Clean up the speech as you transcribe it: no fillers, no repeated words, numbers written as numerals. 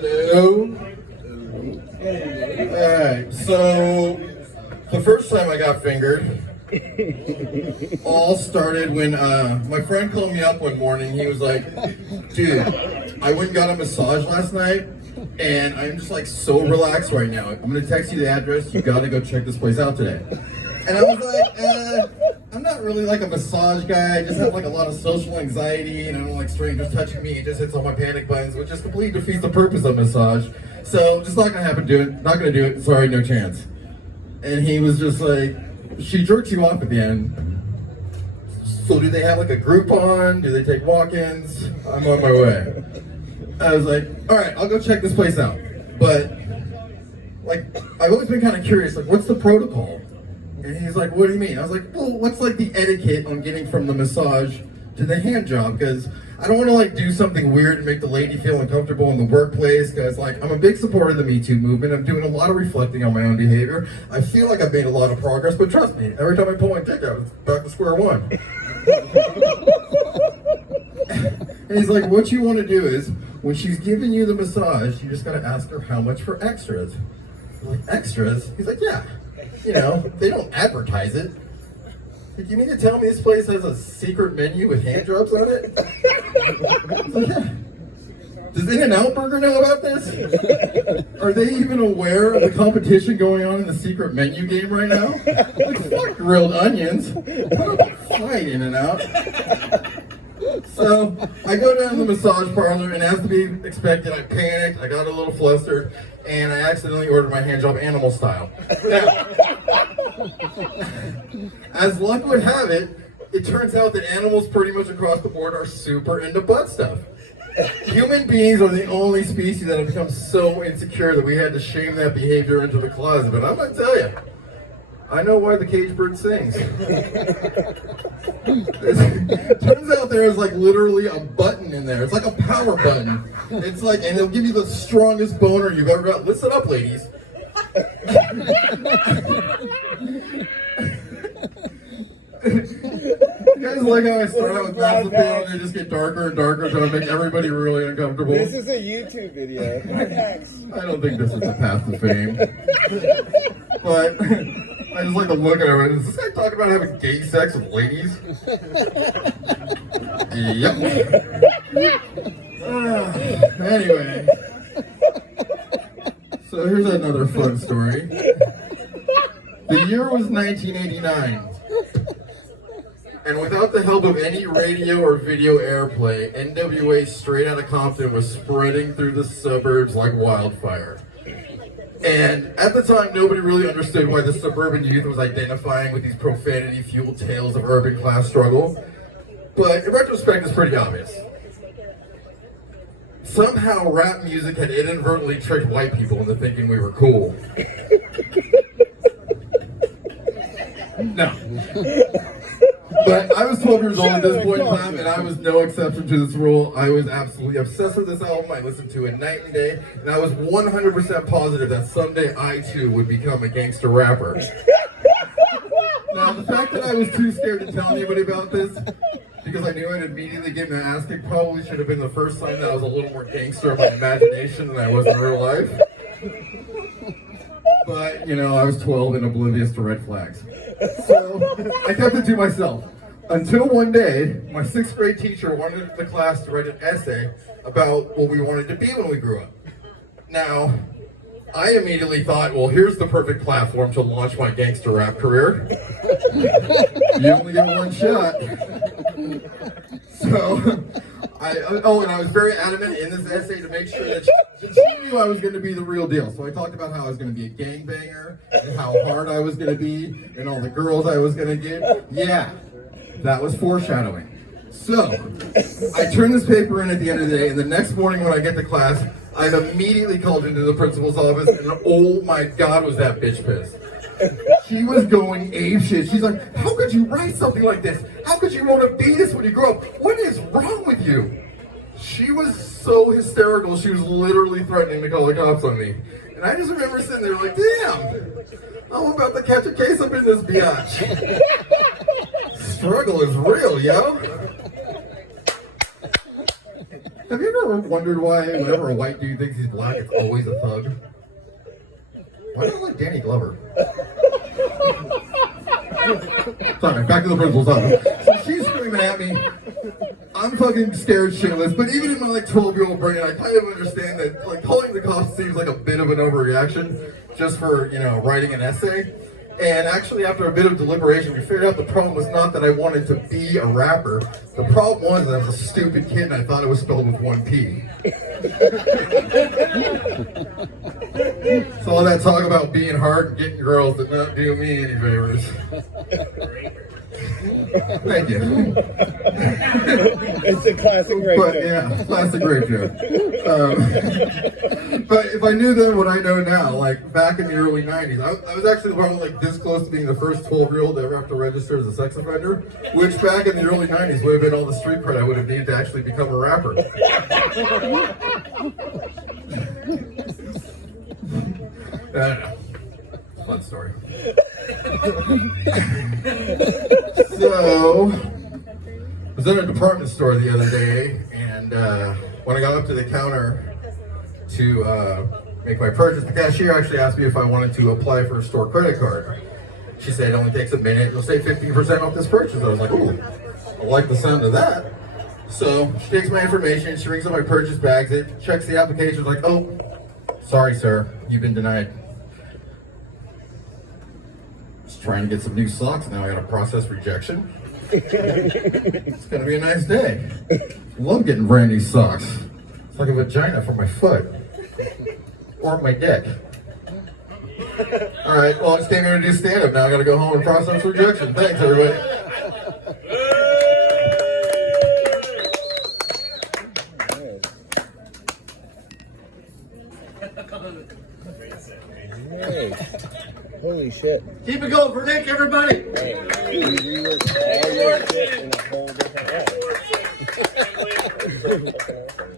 Hello. Alright, so the first time I got fingered all started when my friend called me up one morning. He was like, dude, I went and got a massage last night and I'm just like so relaxed right now. I'm gonna text you the address. You gotta go check this place out today. And I was like, I'm not really like a massage guy. I just have like a lot of social anxiety and I don't like strangers touching me. It just hits all my panic buttons, which just completely defeats the purpose of massage. So just not gonna happen. Not gonna do it. Sorry, no chance. And he was just like, she jerks you off at the end. So do they have like a Groupon? Do they take walk-ins? I'm on my way. I was like, all right, I'll go check this place out. But like, I've always been kind of curious, like, what's the protocol? And he's like, what do you mean? I was like, well, what's like the etiquette on getting from the massage to the hand job? Because I don't want to like do something weird and make the lady feel uncomfortable in the workplace. Because like, I'm a big supporter of the Me Too movement. I'm doing a lot of reflecting on my own behavior. I feel like I've made a lot of progress, but trust me, every time I pull my dick out, it's back to square one. And he's like, what you want to do is, when she's giving you the massage, you just got to ask her how much for extras. I'm like, extras? He's like, yeah. You know, they don't advertise it. Like, you mean to tell me this place has a secret menu with hand jobs on it? Like, yeah. Does In-N-Out Burger know about this? Are they even aware of the competition going on in the secret menu game right now? Like, fuck grilled onions. Put up a fight, In-N-Out. So I go down to the massage parlor, and as to be expected, I panicked, I got a little flustered, and I accidentally ordered my hand job animal style. Now, as luck would have it, it turns out that animals pretty much across the board are super into butt stuff. Human beings are the only species that have become so insecure that we had to shame that behavior into the closet. But I'm gonna tell you, I know why the cage bird sings. Turns out there is like literally a button in there. It's like a power button. It's like, and it'll give you the strongest boner you've ever got. Listen up, ladies. You guys like how I start out with massive pain and they just get darker and darker, trying to make everybody really uncomfortable? This is a YouTube video. I don't think this is the path to fame. But I just like to look at everyone. Is this guy talking about having gay sex with ladies? Yep. Anyway. So here's another fun story. The year was 1989. And without the help of any radio or video airplay, NWA Straight Outta Compton was spreading through the suburbs like wildfire. And at the time, nobody really understood why the suburban youth was identifying with these profanity-fueled tales of urban class struggle. But in retrospect, it's pretty obvious. Somehow, rap music had inadvertently tricked white people into thinking we were cool. No. But I was 12 years old at this point in time, and I was no exception to this rule. I was absolutely obsessed with this album. I listened to it night and day, and I was 100% positive that someday I too would become a gangster rapper. Now, the fact that I was too scared to tell anybody about this, because I knew I'd immediately get my ass kicked, probably should have been the first sign that I was a little more gangster in my imagination than I was in real life. But, you know, I was 12 and oblivious to red flags. So, I kept it to myself. Until one day, my 6th grade teacher wanted the class to write an essay about what we wanted to be when we grew up. Now, I immediately thought, well, here's the perfect platform to launch my gangster rap career. You only get one shot. So, and I was very adamant in this essay to make sure that she knew I was going to be the real deal. So I talked about how I was going to be a gangbanger, and how hard I was going to be, and all the girls I was going to get. Yeah, that was foreshadowing. So, I turned this paper in at the end of the day, and the next morning when I get to class, I've immediately called into the principal's office, and oh my God, was that bitch pissed. She was going apeshit. She's like, how could you write something like this? How could you want to be this when you grow up? What is wrong with you? She was so hysterical, she was literally threatening to call the cops on me. And I just remember sitting there like, damn, I'm about to catch a case up in this biatch. Struggle is real, yo. Have you ever wondered why whenever a white dude thinks he's black, it's always a thug? Why do I like Danny Glover? Sorry, back to the principal's office. So she's screaming at me. I'm fucking scared shitless, but even in my like 12-year-old brain, I kind of understand that like calling the cops seems like a bit of an overreaction just for, you know, writing an essay. And actually, after a bit of deliberation, we figured out the problem was not that I wanted to be a rapper. The problem was that I was a stupid kid and I thought it was spelled with one P. So all that talk about being hard and getting girls did not do me any favors. Thank you. It's a classic rape joke. Yeah, classic rape joke. But if I knew then what I know now, like back in the early 90s, I was actually probably like this close to being the first 12-year-old to ever have to register as a sex offender, which back in the early 90s would have been all the street cred I would have needed to actually become a rapper. I don't know. Fun story. So, I was in a department store the other day, and when I got up to the counter to make my purchase, the cashier actually asked me if I wanted to apply for a store credit card. She said it only takes a minute, you'll save 15% off this purchase. I was like, ooh, I like the sound of that. So, she takes my information, she rings up my purchase bags, it checks the application, like, oh, sorry sir, you've been denied. Trying to get some new socks now. I gotta process rejection. It's gonna be a nice day. Love getting brand new socks. It's like a vagina for my foot or my dick. All right. Well, I just came here to do stand-up. Now I gotta go home and process rejection. Thanks, everybody. Holy shit. Keep it going for Nick, everybody. Hey, you reworked all your shit in a whole different way.